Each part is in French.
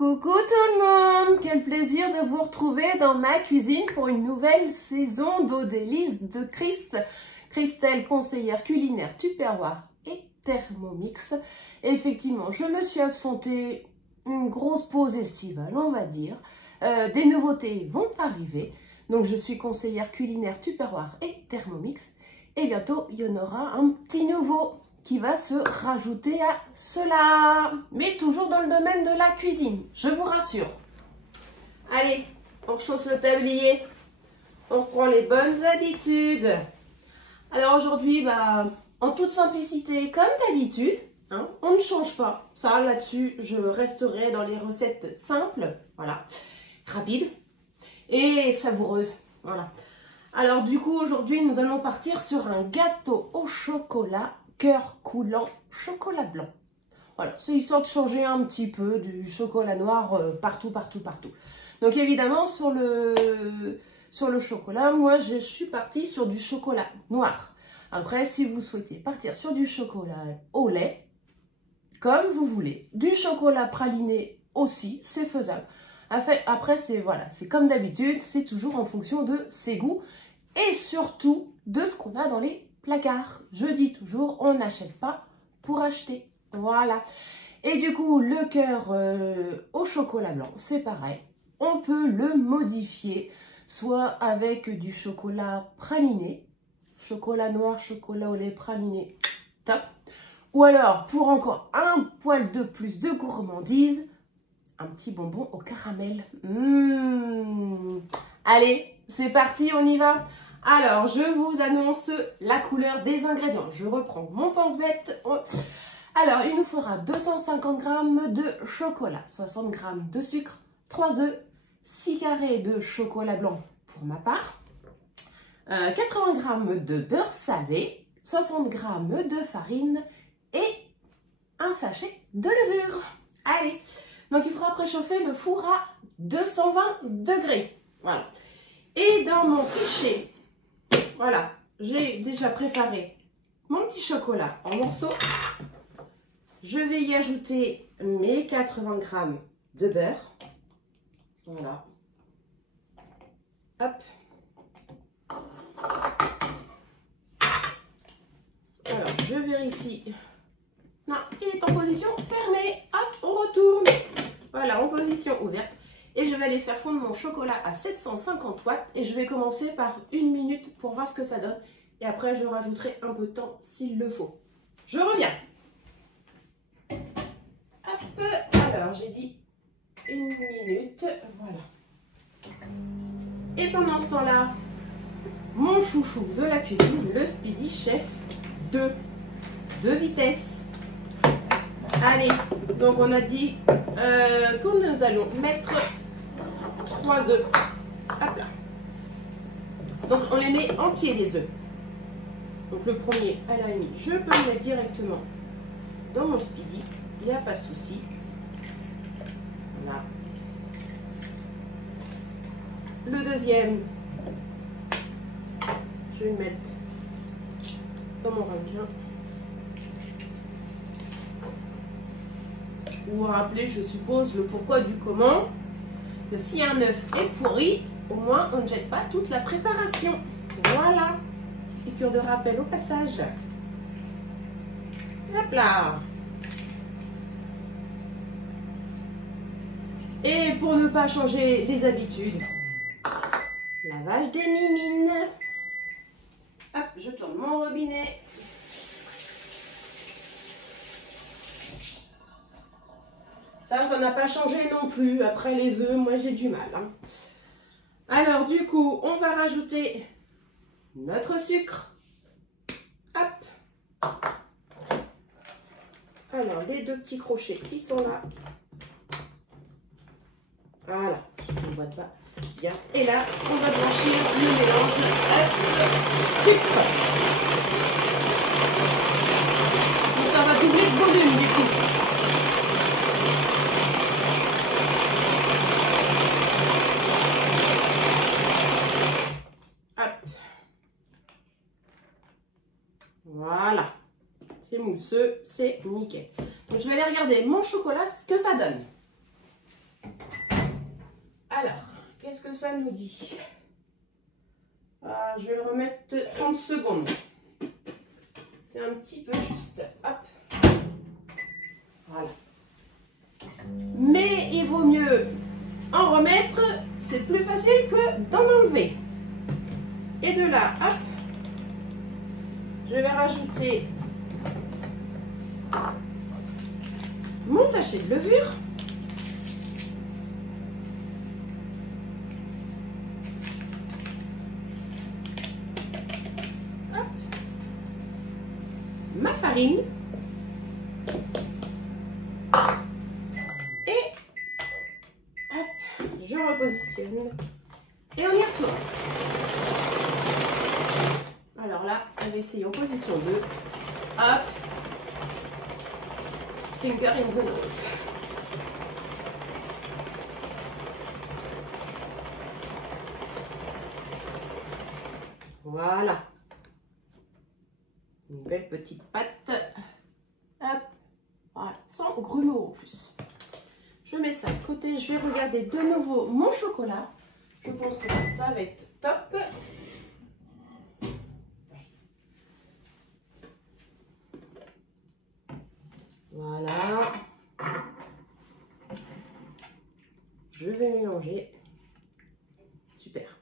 Coucou tout le monde, quel plaisir de vous retrouver dans ma cuisine pour une nouvelle saison d'eau délice de Christelle, conseillère culinaire Tupperware et Thermomix. Effectivement, je me suis absentée, une grosse pause estivale on va dire. Des nouveautés vont arriver, donc je suis conseillère culinaire Tupperware et Thermomix. Et bientôt, il y en aura un petit nouveau qui va se rajouter à cela. Mais toujours dans le domaine de la cuisine, je vous rassure. Allez, on rechausse le tablier. On reprend les bonnes habitudes. Alors aujourd'hui, en toute simplicité, comme d'habitude, hein, on ne change pas. Ça, là-dessus, je resterai dans les recettes simples, voilà, rapides et savoureuses, voilà. Alors du coup, aujourd'hui, nous allons partir sur un gâteau au chocolat cœur coulant chocolat blanc. Voilà, c'est histoire de changer un petit peu du chocolat noir partout. Donc évidemment, sur le chocolat, moi, je suis partie sur du chocolat noir. Après, si vous souhaitez partir sur du chocolat au lait, comme vous voulez, du chocolat praliné aussi, c'est faisable. Après, c'est comme d'habitude, c'est toujours en fonction de ses goûts et surtout de ce qu'on a dans les placards. Je dis toujours, on n'achète pas pour acheter. Voilà. Et du coup, le cœur au chocolat blanc, c'est pareil. On peut le modifier, soit avec du chocolat praliné, chocolat noir, chocolat au lait praliné, top. Ou alors, pour encore un poil de plus de gourmandise, un petit bonbon au caramel. Allez, c'est parti, on y va. Alors, je vous annonce la couleur des ingrédients. Je reprends mon pense-bête. Alors, il nous faudra 250 g de chocolat, 60 g de sucre, 3 œufs, 6 carrés de chocolat blanc pour ma part, 80 g de beurre salé, 60 g de farine et un sachet de levure. Allez, donc il faudra préchauffer le four à 220 degrés. Voilà. Et dans mon pichet, voilà, j'ai déjà préparé mon petit chocolat en morceaux. Je vais y ajouter mes 80 g de beurre. Voilà. Hop. Alors, je vérifie. Non, il est en position fermée. Hop, on retourne. Voilà, en position ouverte. Et je vais aller faire fondre mon chocolat à 750 watts. Et je vais commencer par 1 minute pour voir ce que ça donne. Et après, je rajouterai un peu de temps s'il le faut. Je reviens. Hop, alors j'ai dit 1 minute. Voilà. Et pendant ce temps-là, mon chouchou de la cuisine, le Speedy Chef 2 vitesses. Allez, donc on a dit que nous allons mettre 3 œufs. Hop là. Donc on les met entiers les œufs. Donc le premier, à la limite, je peux le mettre directement dans mon Speedy. Il n'y a pas de souci. Voilà. Le deuxième, je vais le mettre dans mon ramequin. Vous vous rappelez, je suppose, le pourquoi du comment. Que si un œuf est pourri, au moins on ne jette pas toute la préparation. Voilà. Petite piqûre de rappel au passage. Hop là. Et pour ne pas changer les habitudes, lavage des mimines. Hop, je tourne mon robinet. Ça n'a pas changé non plus. Après les œufs, moi j'ai du mal. Hein. Alors du coup, on va rajouter notre sucre. Hop. Alors, les 2 petits crochets qui sont là. Voilà, je ne vois pas bien. Et là, on va blanchir le mélange œuf-sucre. Donc ça va doubler de volume du coup. Voilà, c'est mousseux, c'est nickel. Donc je vais aller regarder mon chocolat, ce que ça donne. Alors, qu'est-ce que ça nous dit? Je vais le remettre 30 secondes. C'est un petit peu juste. Hop. Voilà. Mais il vaut mieux en remettre. C'est plus facile que d'en enlever. Et de là, hop. Je vais rajouter mon sachet de levure. Hop. Ma farine. Et hop, je repositionne. Et on y retourne. Alors là, on va essayer en position 2. Hop. Finger in the nose. Voilà. Une belle petite pâte. Hop. Voilà. Sans grumeaux en plus. Je mets ça de côté. Je vais regarder de nouveau mon chocolat. Je pense que ça va être top. Voilà. Je vais mélanger. Super.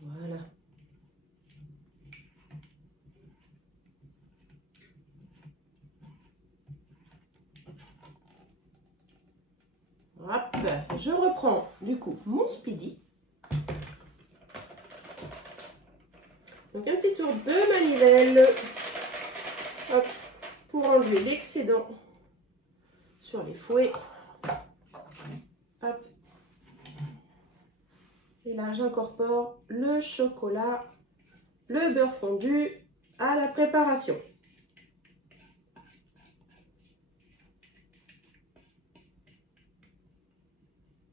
Voilà. Hop, je reprends du coup mon speedy. Donc un petit tour de manivelle. Hop, pour enlever l'excédent sur les fouets. Hop. Et là, j'incorpore le chocolat, le beurre fondu à la préparation.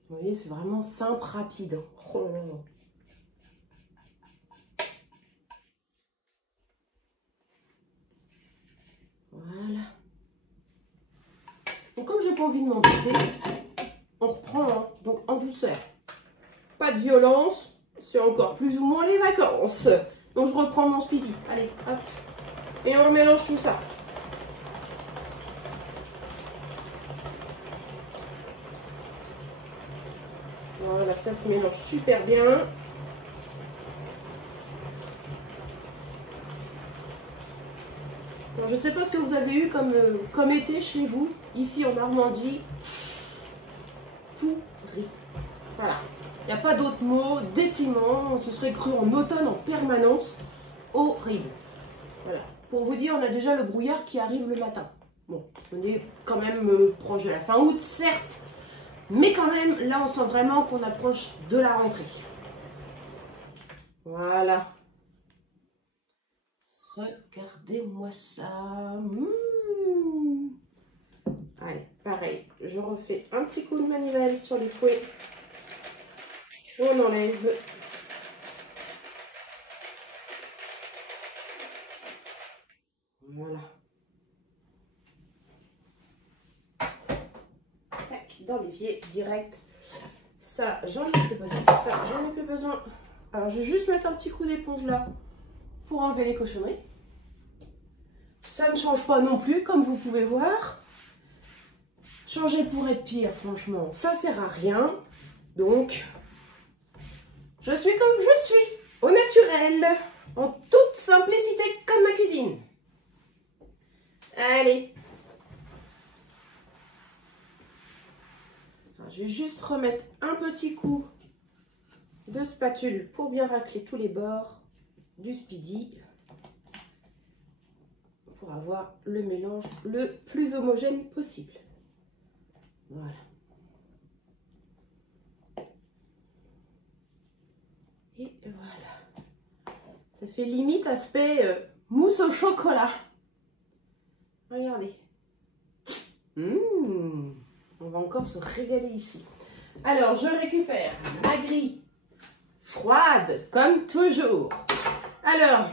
Vous voyez, c'est vraiment simple, rapide. Oh là là. Voilà. Donc comme j'ai pas envie de m'embêter, on reprend hein, donc en douceur. Pas de violence, c'est encore plus ou moins les vacances. Donc je reprends mon speedy. Allez, hop. Et on mélange tout ça. Voilà, ça se mélange super bien. Alors, je ne sais pas ce que vous avez eu comme été chez vous, ici en Normandie. Pourri. Voilà. Il n'y a pas d'autre mot, déprimant, ce serait cru en automne en permanence. Horrible. Voilà. Pour vous dire, on a déjà le brouillard qui arrive le matin. Bon, on est quand même proche de la fin août, certes. Mais quand même, là, on sent vraiment qu'on approche de la rentrée. Voilà. Regardez-moi ça. Allez, pareil. Je refais un petit coup de manivelle sur les fouets. On enlève. Voilà. Tac, dans l'évier, direct. Ça, j'en ai plus besoin. Ça, j'en ai plus besoin. Alors, je vais juste mettre un petit coup d'éponge là pour enlever les cochonneries. Ça ne change pas non plus, comme vous pouvez voir. Changer pour être pire, franchement, ça sert à rien. Donc, je suis comme je suis, au naturel, en toute simplicité comme ma cuisine. Allez. Alors, je vais juste remettre un petit coup de spatule pour bien racler tous les bords du speedy. Pour avoir le mélange le plus homogène possible. Voilà. Et voilà. Ça fait limite aspect mousse au chocolat. Regardez. On va encore se régaler ici. Alors, je récupère ma grille froide, comme toujours. Alors,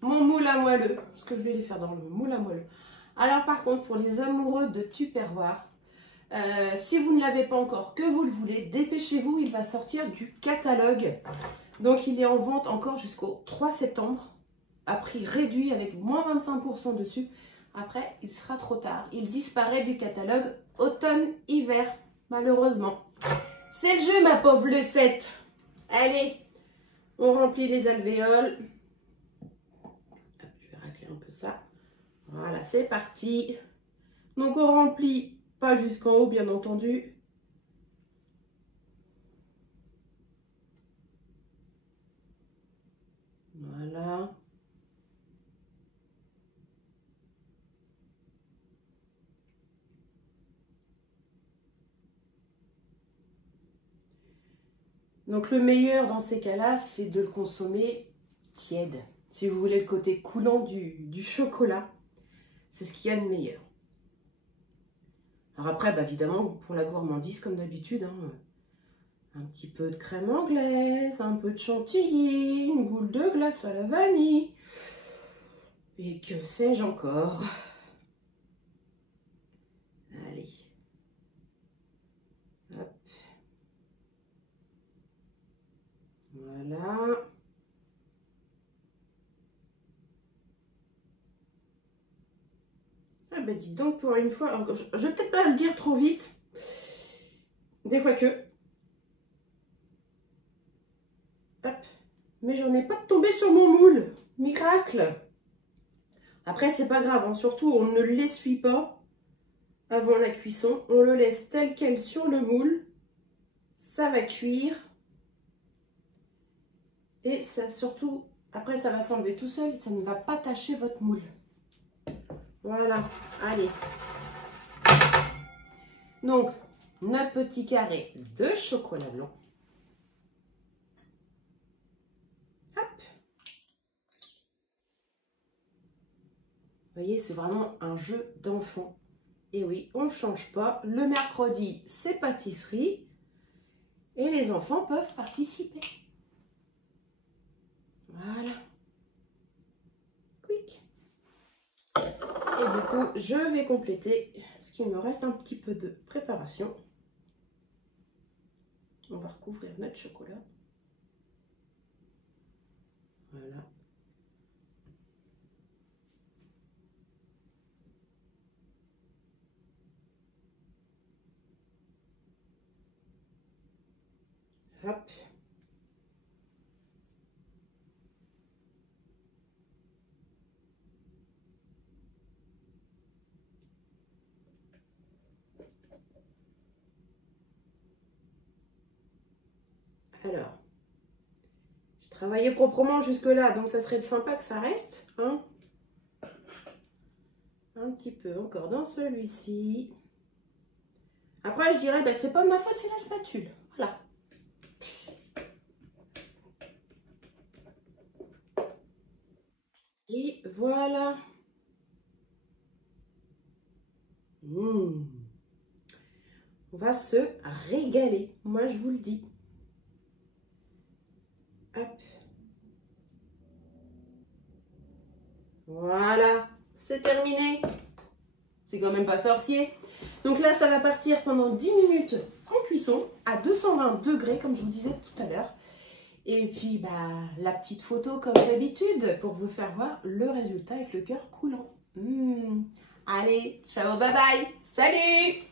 mon moule à moelleux, parce que je vais les faire dans le moule à moelleux. Alors par contre, pour les amoureux de Tupperware, si vous ne l'avez pas encore, que vous le voulez, dépêchez-vous, il va sortir du catalogue. Donc il est en vente encore jusqu'au 3 septembre, à prix réduit avec moins 25% dessus. Après, il sera trop tard. Il disparaît du catalogue automne-hiver, malheureusement. C'est le jeu, ma pauvre Lucette. Allez, on remplit les alvéoles. Je vais racler un peu ça. Voilà, c'est parti. Donc on remplit, pas jusqu'en haut, bien entendu. Voilà. Donc le meilleur dans ces cas-là, c'est de le consommer tiède. Si vous voulez le côté coulant du chocolat, c'est ce qu'il y a de meilleur. Alors après, bah évidemment, pour la gourmandise, comme d'habitude, hein, un petit peu de crème anglaise, un peu de chantilly, une boule de glace à la vanille. Et que sais-je encore? Allez. Hop. Voilà. Ah ben dis donc, pour une fois, alors, je vais peut-être pas le dire trop vite. Des fois que... Hop. Mais j'en ai pas tombé sur mon moule. Miracle. Après, c'est pas grave, hein. Surtout, on ne l'essuie pas avant la cuisson. On le laisse tel quel sur le moule. Ça va cuire. Et ça, surtout, après, ça va s'enlever tout seul. Ça ne va pas tacher votre moule. Voilà. Allez. Donc, notre petit carré de chocolat blanc. Hop. Vous voyez, c'est vraiment un jeu d'enfant. Et oui, on ne change pas. Le mercredi, c'est pâtisserie. Et les enfants peuvent participer. Voilà. Quick. Et du coup, je vais compléter, parce qu'il me reste un petit peu de préparation. On va recouvrir notre chocolat. Voilà. Hop. Alors, j'ai travaillé proprement jusque-là, donc ça serait sympa que ça reste. Hein, un petit peu encore dans celui-ci. Après, je dirais, ben, c'est pas de ma faute, c'est la spatule. Voilà. Et voilà. On va se régaler. Moi, je vous le dis. Hop. Voilà. C'est terminé. C'est quand même pas sorcier. Donc là, ça va partir pendant 10 minutes en cuisson à 220 degrés, comme je vous disais tout à l'heure. Et puis, bah, la petite photo comme d'habitude pour vous faire voir le résultat avec le cœur coulant. Allez, ciao, bye bye. Salut!